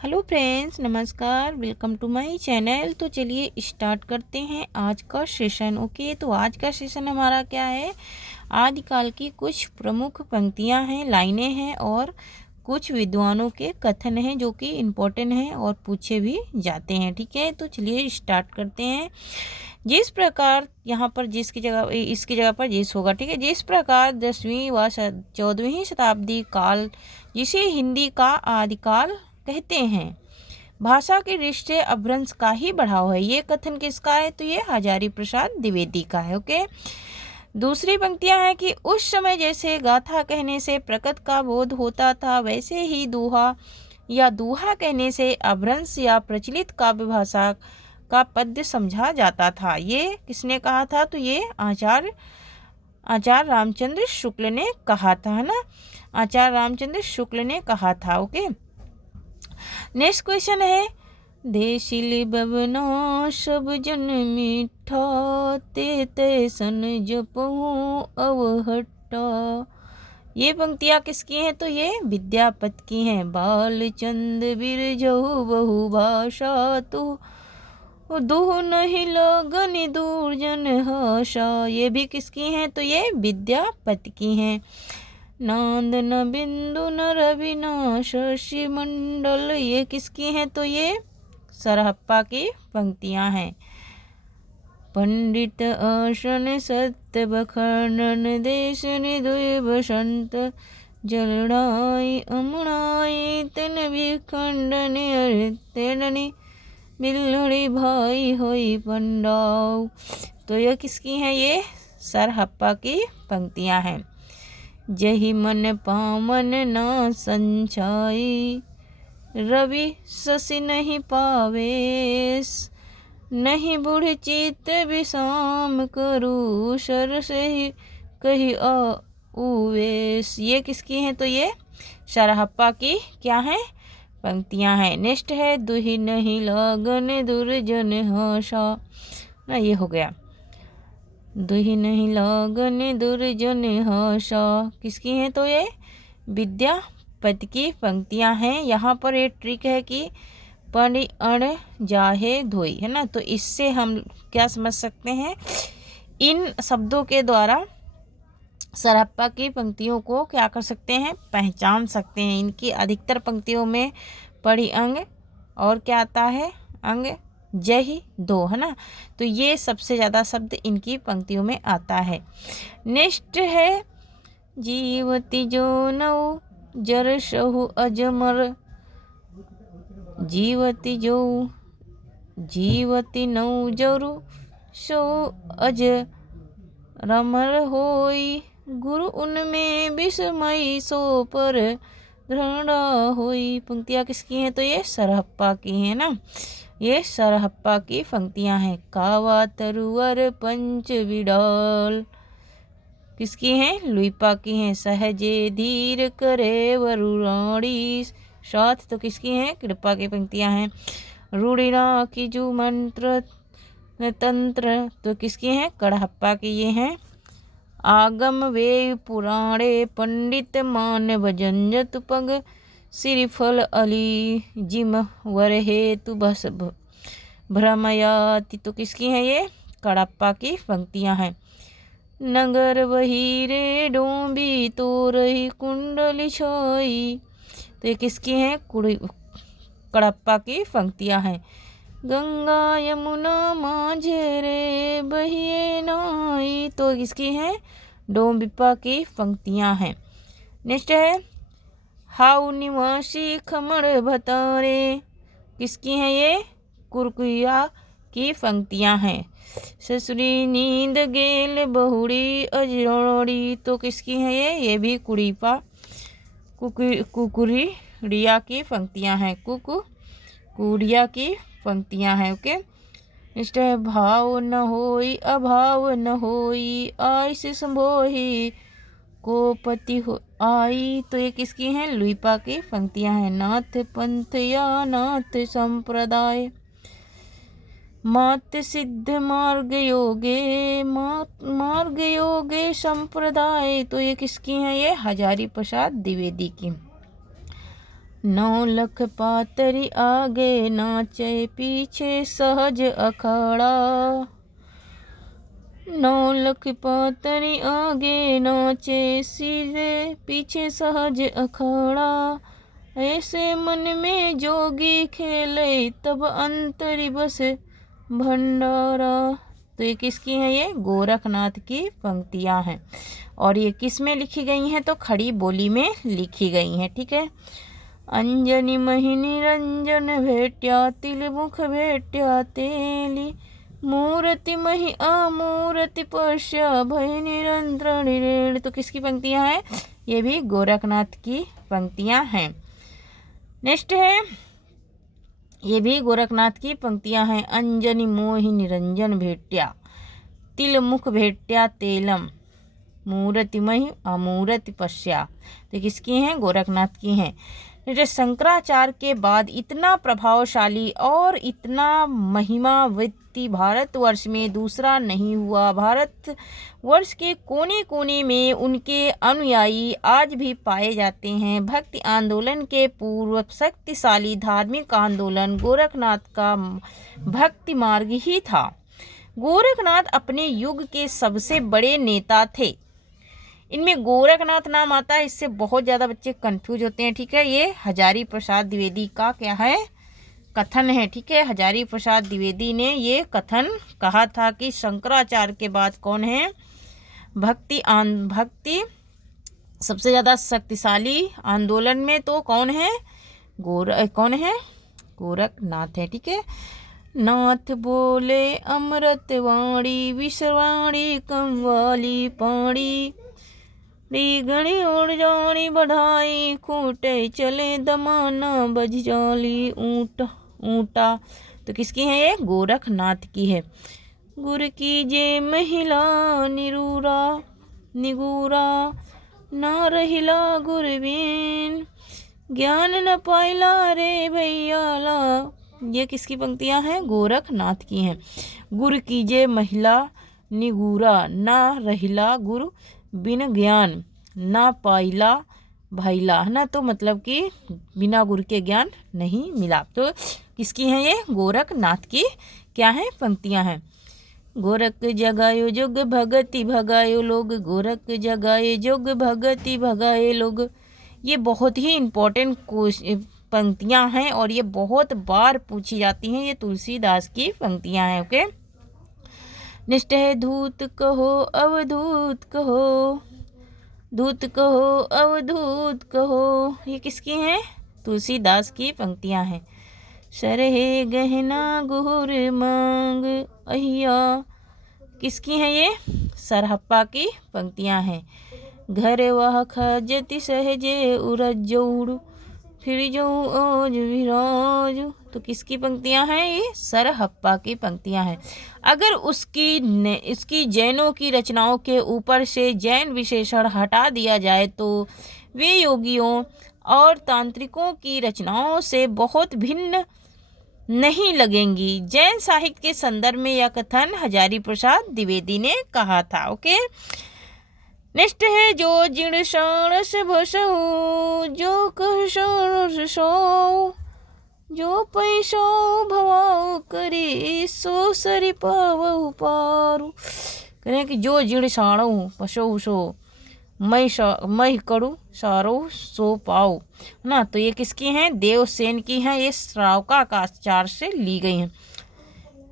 Hello friends, नमस्कार। Welcome to my channel. तो चलिए स्टार्ट करते हैं आज का सेशन। ओके, तो आज का सेशन हमारा क्या है? आदिकाल की कुछ प्रमुख पंक्तियां हैं, लाइनें हैं और कुछ विद्वानों के कथन हैं जो कि इम्पोर्टेंट हैं और पूछे भी जाते हैं। ठीक है, तो चलिए स्टार्ट करते हैं। जिस प्रकार यहाँ पर जिसकी जगह इसकी जगह पर जिस होगा। ठीक है, जिस प्रकार 10वीं व 14वीं शताब्दी काल जिसे हिंदी का आदिकाल कहते हैं, भाषा के रिश्ते अपभ्रंश का ही बढ़ाव है। ये कथन किसका है? तो ये हजारी प्रसाद द्विवेदी का है। ओके, दूसरी पंक्तियां हैं कि उस समय जैसे गाथा कहने से प्रकृत का बोध होता था, वैसे ही दोहा या दूहा कहने से अपभ्रंश या प्रचलित काव्य भाषा का पद्य समझा जाता था। ये किसने कहा था? तो ये आचार्य रामचंद्र शुक्ल ने कहा था, है ना। आचार्य रामचंद्र शुक्ल ने कहा था। ओके, नेक्स्ट क्वेश्चन है, देशिली बबना सब जन मीठा ते तैसन जपहूँ अवहट्टा। ये पंक्तियाँ किसकी हैं? तो ये विद्यापति की हैं। बालचंद बिरजहु बहुभाषा तू दुह नहीं लगन दूरजन हाशा। ये भी किसकी हैं? तो ये विद्यापति की हैं। नांद न बिंदु न रवि न शशि मंडल, ये किसकी हैं? तो ये सरहप्पा की पंक्तियां हैं। पंडित आसन सत्य बखंडन देश निधुय बसंत जलड़ाई अमड़ाई तन विखंडन तेननी मिलड़ी भाई होई पंडाव। तो ये किसकी हैं? ये सरहप्पा की पंक्तियां हैं। जहि मन पामन ना संचाई रवि शशि नहीं पावेश, नहीं बुढ़ चित विषाम करू शर से ही कही उवेश। ये किसकी हैं? तो ये सरहप्पा की क्या हैं? पंक्तियां हैं। नेक्स्ट है, दुहि नहीं लगन दुर्जन हाशा ना, ये हो गया। दुहि नहीं लगन दुर्जन हाशा किसकी हैं? तो ये विद्यापति की पंक्तियां हैं। यहाँ पर एक ट्रिक है कि पढ़ अण जाहे धोई, है ना। तो इससे हम क्या समझ सकते हैं? इन शब्दों के द्वारा सरहप्पा की पंक्तियों को क्या कर सकते हैं? पहचान सकते हैं। इनकी अधिकतर पंक्तियों में पढ़ी अंग और क्या आता है? अंग जही दो, है ना। तो ये सबसे ज़्यादा शब्द इनकी पंक्तियों में आता है। नेक्स्ट है, जीवती जो नौ जर सहु अजमर, जीवती नौ जरु सो अज रमर होई, गुरु उनमें विस्मयी सो पर धरणा होई। पंक्तियाँ किसकी हैं? तो ये सरहप्पा की हैं ना। ये सरहप्पा की पंक्तियाँ हैं। कावा तरुवर पंच विडाल किसकी हैं? लुइपा की हैं। सहजे धीर करे वरुणाड़ी साथ, तो किसकी हैं? कृपा की पंक्तियाँ हैं। रूढ़िरा की जो मंत्र तंत्र, तो किसकी हैं? कड़हप्पा की ये हैं। आगम वे पुराणे पंडित मान भजंजत पग, श्रीफल अली जिम वर हेतु बस भ्रमयाति, तो किसकी हैं? ये कड़प्पा की पंक्तियां हैं। नगर बहीरे डोंबी तो रही कुंडली छाई, तो ये किसकी हैं? कड़प्पा की पंक्तियां हैं। गंगा यमुना माझे रे बहिए नाई, तो किसकी हैं? डोंबिप्पा की पंक्तियां हैं। नेक्स्ट है, हाउ निवासी खमड़ भतारे किसकी हैं? ये कुरकुया की पंक्तियां हैं। ससुरी नींद गेल बहुड़ी अजरोड़ी, तो किसकी हैं? ये भी कुकुरिया की पंक्तियां हैं। कुकुरिया की पंक्तियां हैं। ओके, नेक्स्ट है, भाव न होई अभाव न होई आइस संभोही को पति हो आई, तो ये किसकी हैं? लुइपा की पंक्तियां हैं। नाथ पंथ या नाथ संप्रदाय मात सिद्ध मार्ग योगे संप्रदाय, तो ये किसकी हैं? ये हजारी प्रसाद द्विवेदी की। 9 लख पातरी आगे नाचे पीछे सहज अखाड़ा। 9 लख पातरी आगे नाचे सीधे पीछे सहज अखाड़ा। ऐसे मन में जोगी खेले तब अंतरी बस भंडारा। तो ये किसकी है? ये गोरखनाथ की पंक्तियां हैं और ये किस में लिखी गई हैं? तो खड़ी बोली में लिखी गई हैं। ठीक है। अंजनी मही निरंजन भेट्या तिल मुख भेट्या तेली। मूर्ति मही अमूर्ति पश्या भय निरंतर निरेण। तो किसकी पंक्तियां हैं? ये भी गोरखनाथ की पंक्तियां हैं। नेक्स्ट है, ये भी गोरखनाथ की पंक्तियां हैं। अंजनी मोहि निरंजन भेट्या तिल मुख भेट्या तेलम मूर्ति मही अमूर्ति पश्या। तो किसकी हैं? गोरखनाथ की हैं। जो शंकराचार्य के बाद इतना प्रभावशाली और इतना महिमा व्यक्ति भारतवर्ष में दूसरा नहीं हुआ। भारतवर्ष के कोने कोने में उनके अनुयायी आज भी पाए जाते हैं। भक्ति आंदोलन के पूर्व शक्तिशाली धार्मिक आंदोलन गोरखनाथ का भक्ति मार्ग ही था। गोरखनाथ अपने युग के सबसे बड़े नेता थे। इनमें गोरखनाथ नाम आता है, इससे बहुत ज़्यादा बच्चे कंफ्यूज होते हैं। ठीक है। ये हजारी प्रसाद द्विवेदी का क्या है? कथन है। ठीक है। हजारी प्रसाद द्विवेदी ने ये कथन कहा था कि शंकराचार्य के बाद कौन है? भक्ति सबसे ज़्यादा शक्तिशाली आंदोलन में तो कौन है? गोरखनाथ है। ठीक है। नाथ बोले अमृत वाणी विश्रवाणी कंवाली पाणी। गणी उड़ जानी बढ़ाई खूटे चले दमाना बज जाली ऊँटा। तो किसकी है? ये गोरखनाथ की है। गुर की जे महिला निगूरा ना रहिला गुरबीन। ज्ञान न पाइला रे भैयाला। ये किसकी पंक्तियां हैं? गोरखनाथ की हैं। गुर की जे महिला निगूरा ना रहिला गुरु बिन ज्ञान ना पाइला भैला, है ना। तो मतलब कि बिना गुरु के ज्ञान नहीं मिला। तो किसकी हैं? ये गोरखनाथ की क्या है? पंक्तियां हैं। गोरख जगायो जोग भगति भगायो लोग। गोरख जगाए जोग भगति भगाए लोग। ये बहुत ही इम्पोर्टेंट पंक्तियां हैं और ये बहुत बार पूछी जाती हैं। ये तुलसीदास की पंक्तियां हैं। ओके। निष्ठ है धूत कहो अवधूत कहो। धूत कहो अवधूत कहो। ये किसकी हैं? तुलसीदास की पंक्तियां हैं। सरहे गहना गुर मांग अहिया। किसकी हैं ये? सरहप्पा की पंक्तियां हैं। घर वह खजति सहजे उरज जोड़ फिर जो ओज विराज। तो किसकी पंक्तियां हैं? ये सरहप्पा की पंक्तियां हैं। अगर उसकी जैनों की रचनाओं के ऊपर से जैन विशेषण हटा दिया जाए तो वे योगियों और तांत्रिकों की रचनाओं से बहुत भिन्न नहीं लगेंगी। जैन साहित्य के संदर्भ में यह कथन हजारी प्रसाद द्विवेदी ने कहा था। ओके। नेक्स्ट है, जो जिण साणस भसऊ जो कह साणस सौ। जो पैसो भवाऊ करे सो सरि पावऊ पारू। कह रहे हैं कि जो जिण साणऊ पशु सो मैं करूँ सारो सो पाओ, है ना। तो ये किसकी हैं? देवसेन की हैं। ये श्रावकाचार्य से ली गई हैं।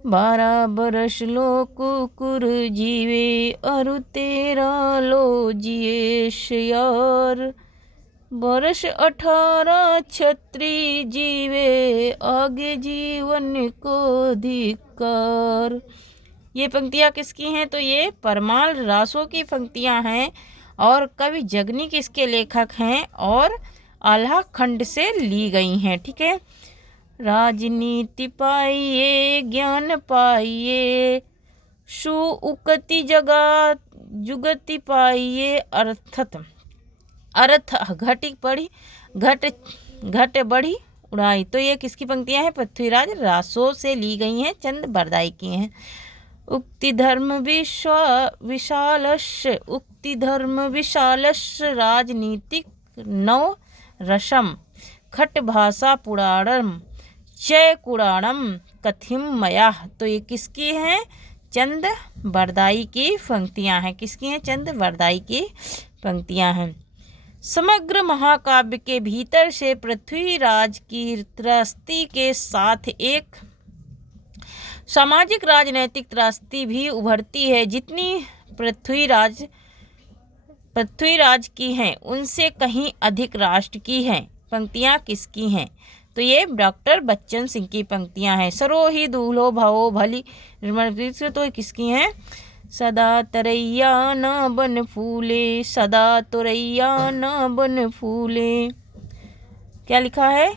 12 बरस लो कुकुर जीवे अरु 13 लो जिए यार। बरस 18 छत्री जीवे आगे जीवन को धिक्कार। ये पंक्तियाँ किसकी हैं? तो ये परमाल रासों की पंक्तियाँ हैं और कवि जगनी किसके लेखक हैं और आल्हा खंड से ली गई हैं। ठीक है। राजनीति पाइए ज्ञान पाइए सुउकति जगा जुगति पाइए अर्थ घट बढ़ी उड़ाई। तो ये किसकी पंक्तियां हैं? पृथ्वीराज रासो से ली गई हैं, चंद बरदाई की हैं। उक्ति धर्म विशालस्य राजनीतिक नव रसम। खट भाषा पुराणम चय कुराणम कथिम मया। तो ये किसकी हैं? चंद बरदाई की पंक्तियां हैं। किसकी हैं? चंद बरदाई की पंक्तियां हैं। समग्र महाकाव्य के भीतर से पृथ्वीराज की त्रासदी के साथ एक सामाजिक राजनैतिक त्रासदी भी उभरती है। जितनी पृथ्वीराज की हैं उनसे कहीं अधिक राष्ट्र की हैं। पंक्तियां किसकी हैं? तो ये डॉक्टर बच्चन सिंह की पंक्तियां हैं। सरोही दूल्हो भवो भली निर्मल। तो किसकी हैं? सदा तरैया न बन फूले, सदा तरैया न बन फूले। क्या लिखा है?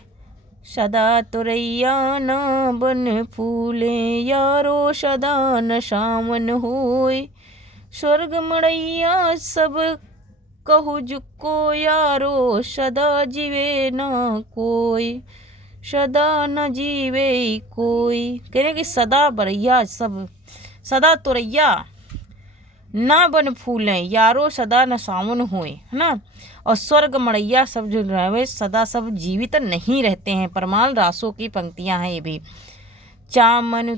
सदा तरैया न बन फूले, यारो सदा न सावन होय। स्वर्ग मड़ैया सब कहु जुको, यारो सदा जीवे न कोई, सदा न जीवे कोई। कह रहे कि सदा बरैया सब, सदा तुरैया ना बन फूलें, यारो सदा न सावन होए, है ना। और स्वर्ग मड़ैया सब जो रहे सदा सब जीवित नहीं रहते हैं। परमाल रासों की पंक्तियां हैं ये भी। चा मन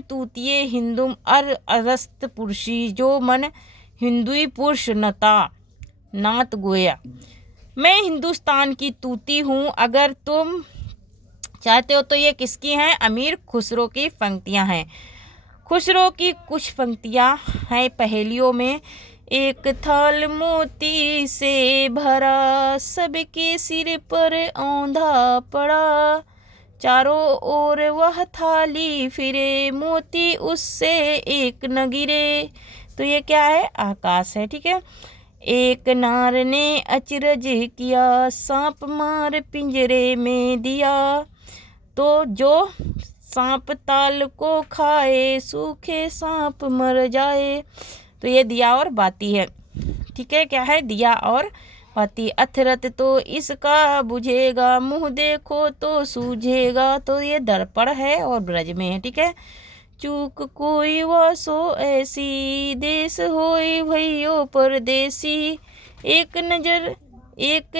तूतिये हिंदुम अरस्त पुरुषी, जो मन हिंदुई पुरुष नता नात गोया। मैं हिंदुस्तान की तूती हूँ अगर तुम चाहते हो। तो ये किसकी हैं? अमीर खुसरो की पंक्तियां हैं। खुसरो की कुछ पंक्तियां हैं पहेलियों में। एक थाल मोती से भरा, सबके सिर पर औंधा पड़ा, चारों ओर वह थाली फिरे, मोती उससे एक न गिरे। तो ये क्या है? आकाश है। ठीक है। एक नार ने अचरज किया, सांप मार पिंजरे में दिया, तो जो सांप ताल को खाए, सूखे सांप मर जाए। तो ये दिया और बाती है। ठीक है। क्या है? दिया और बाती। अथरथ तो इसका बुझेगा, मुँह देखो तो सूझेगा। तो ये दर्पण है और ब्रज में है। ठीक है। चूक कोई वासो ऐसी, देश होई भइयो परदेसी, एक नजर एक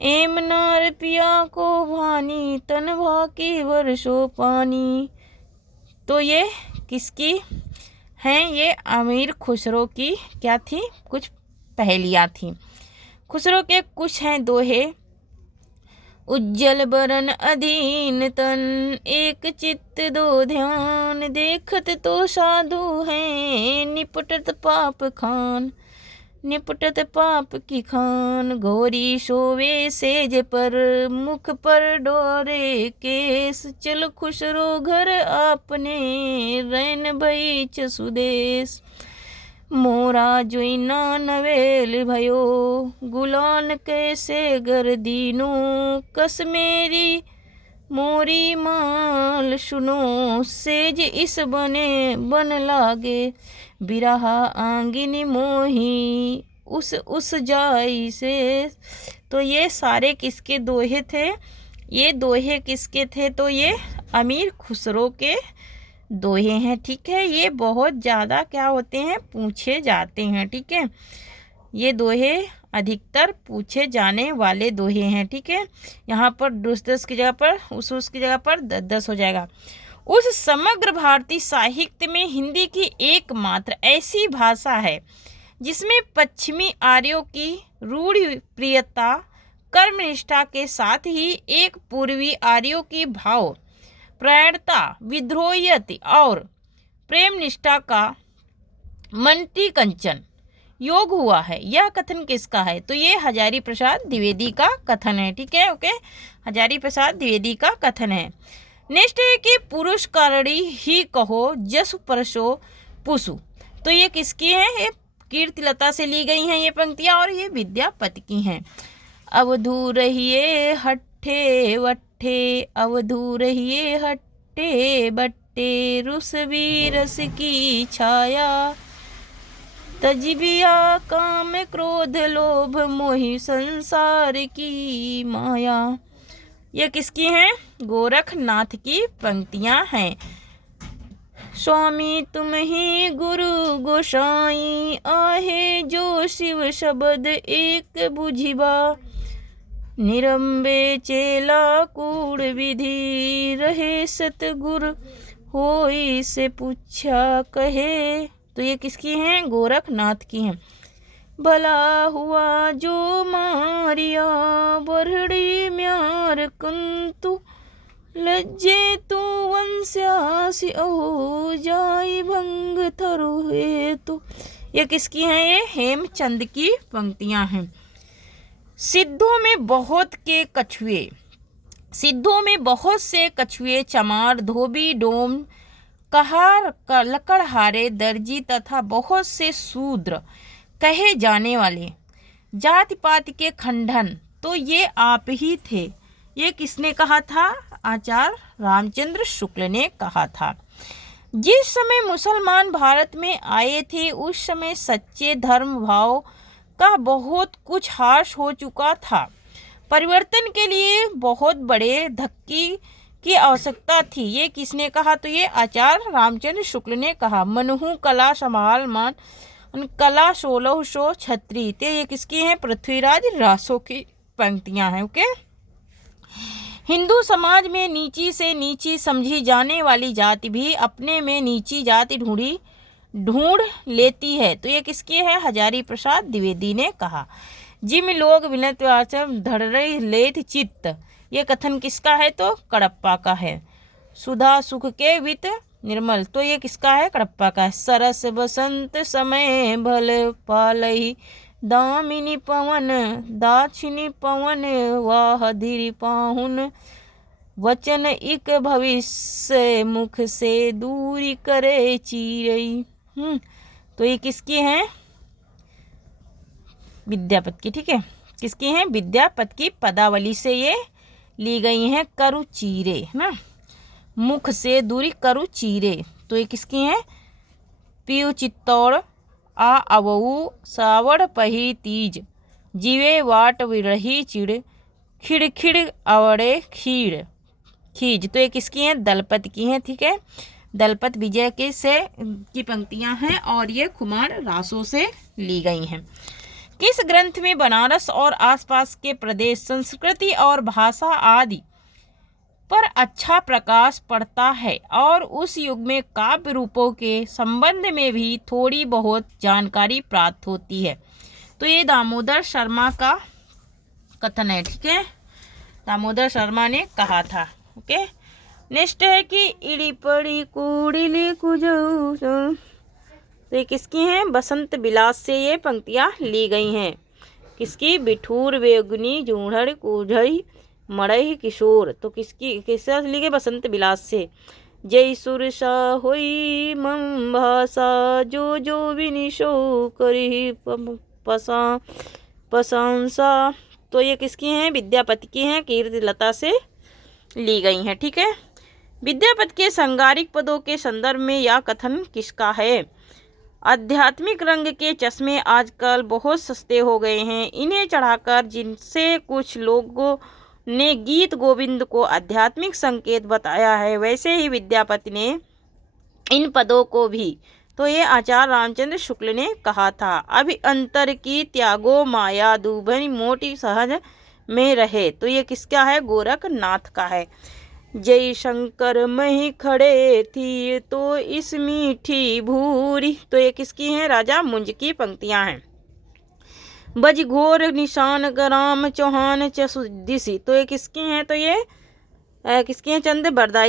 एम नार पिया को भानी, तन भाकी वर्षो पानी। तो ये किसकी हैं? ये अमीर खुसरो की क्या थी? कुछ पहेलियाँ थी। खुसरो के कुछ हैं दोहे। उज्जवल बरन अधीन तन, एक चित्त दो ध्यान, देखत तो साधु हैं, निपटत पाप खान, निपटत पाप की खान। गौरी सोवे सेज पर, मुख पर डोरे केस, चल खुसरो घर आपने, रैन भई सुदेश। मोरा जोइना नवेल भयो, गुलान कैसे गर्दीनो, कस मेरी मोरी माल सुनो, सेज इस बने बन लागे, बिरहा आंगिनी मोही, उस जाई से। तो ये सारे किसके दोहे थे? ये दोहे किसके थे? तो ये अमीर खुसरो के दोहे हैं। ठीक है। ये बहुत ज़्यादा क्या होते हैं? पूछे जाते हैं। ठीक है। ये दोहे अधिकतर पूछे जाने वाले दोहे हैं। ठीक है। यहाँ पर 10 की जगह पर उस की जगह पर 10 हो जाएगा। उस समग्र भारतीय साहित्य में हिंदी की एकमात्र ऐसी भाषा है जिसमें पश्चिमी आर्यों की रूढ़िप्रियता, कर्मनिष्ठा के साथ ही एक पूर्वी आर्यों की भाव प्रवणता, विद्रोहियत और प्रेम निष्ठा का मंत्री कंचन योग हुआ है। यह कथन किसका है? तो ये हजारी प्रसाद द्विवेदी का कथन है। ठीक है। ओके। हजारी प्रसाद द्विवेदी का कथन है। नेक्स्ट है कि पुरुष कारणी ही कहो, जसु परसो पुसु। तो ये किसकी है? ये कीर्तिलता से ली गई हैं ये पंक्तियां और ये विद्यापति की हैं। अवधू रहिए हट्ठे वट्ठे, अवधू रहिए हट्ठे बट्टे, रुसवी रस की छाया, तजबिया काम क्रोध लोभ मोहि संसार की माया। ये किसकी हैं? गोरखनाथ की पंक्तियां हैं। स्वामी तुम ही गुरु गोसाई, आहे जो शिव शब्द एक बुझिबा, निरंबे चेला कूड़ विधि, रहे सतगुर होई से पूछा कहे। तो ये किसकी हैं? गोरखनाथ की हैं। भला हुआ जो मारिया, बरड़ी म्यार कुंतु, लज्जे तू वंश्यासी ओ, जाई भंग थरु हेतु। ये किसकी हैं? ये हेमचंद की पंक्तियां हैं। सिद्धों में बहुत के कछुए, सिद्धों में बहुत से कछुए, चमार, धोबी, डोम, कहार, लकड़हारे, दर्जी तथा बहुत से शूद्र कहे जाने वाले जाति पाति के खंडन तो ये आप ही थे। ये किसने कहा था? आचार्य रामचंद्र शुक्ल ने कहा था। जिस समय मुसलमान भारत में आए थे उस समय सच्चे धर्म भाव का बहुत कुछ ह्रास हो चुका था। परिवर्तन के लिए बहुत बड़े धक्के की आवश्यकता थी। ये किसने कहा? तो ये आचार्य रामचंद्र शुक्ल ने कहा। मनहु कला संभाल मान कला 1600 छत्री। तो ये किसकी हैं? पृथ्वीराज रासो की पंक्तियां हैं। ओके। हिंदू समाज में नीची से नीची समझी जाने वाली जाति भी अपने में नीची जाति ढूंढ लेती है। तो ये किसकी है? हजारी प्रसाद द्विवेदी ने कहा। जिम लोग विनत धड़ लेत चित्त, ये कथन किसका है? तो कडप्पा का है। सुधा सुख के वित निर्मल, तो ये किसका है? कडप्पा का है। सरस बसंत समय भल पालही, दामिनी पवन दाक्षिणी पवन, वाह धीरी पाहुन, वचन इक भविष्य मुख से दूरी करे चीरई। तो ये किसकी हैं? विद्यापति की। ठीक है, किसकी हैं? विद्यापति की पदावली से ये ली गई हैं। करु चीरे, है ना, मुख से दूरी करु चीरे। तो ये किसकी हैं? पीयू चित्तौड़ आ अवऊ सावड़ पही तीज, जीवे वाट विरही चिड़, खिड़ खिड़ अवड़े खीड़ खीज। तो ये किसकी हैं? दलपत की हैं। ठीक है, दलपत विजय के से की पंक्तियां हैं और ये खुमार रासों से ली गई हैं। किस ग्रंथ में बनारस और आसपास के प्रदेश, संस्कृति और भाषा आदि पर अच्छा प्रकाश पड़ता है और उस युग में काव्य रूपों के संबंध में भी थोड़ी बहुत जानकारी प्राप्त होती है? तो ये दामोदर शर्मा का कथन है। ठीक है, दामोदर शर्मा ने कहा था। ओके, नेक्स्ट है कि इड़ी पड़ी कुड़िली कुजऊ। तो ये किसकी हैं? बसंत विलास से ये पंक्तियाँ ली गई हैं। किसकी? बिठूर वेगुनी जूढ़ कुझई मड़ई किशोर। तो किससे ली गई? बसंत विलास से। जय सुरसा होई मम भाषा, जो जो विनिशो करी प्रशंसा। तो ये किसकी हैं? विद्यापति की हैं। कीर्तिलता से ली गई हैं। ठीक है, विद्यापति के सांगारिक पदों के संदर्भ में यह कथन किसका है? आध्यात्मिक रंग के चश्मे आजकल बहुत सस्ते हो गए हैं, इन्हें चढ़ाकर जिनसे कुछ लोगों ने गीत गोविंद को आध्यात्मिक संकेत बताया है, वैसे ही विद्यापति ने इन पदों को भी। तो ये आचार्य रामचंद्र शुक्ल ने कहा था। अभी अंतर की त्यागो माया, दुभरी मोटी सहज में रहे। तो ये किसका है? गोरखनाथ का है। जय शंकर मही खड़े थी तो इस मीठी भूरी। तो ये किसकी हैं? राजा मुंज की पंक्तियां हैं। बज घोर निशान ग्राम चौहान चसुदिसी। तो ये किसकी हैं? तो ये किसकी हैं? चंद बरदाई।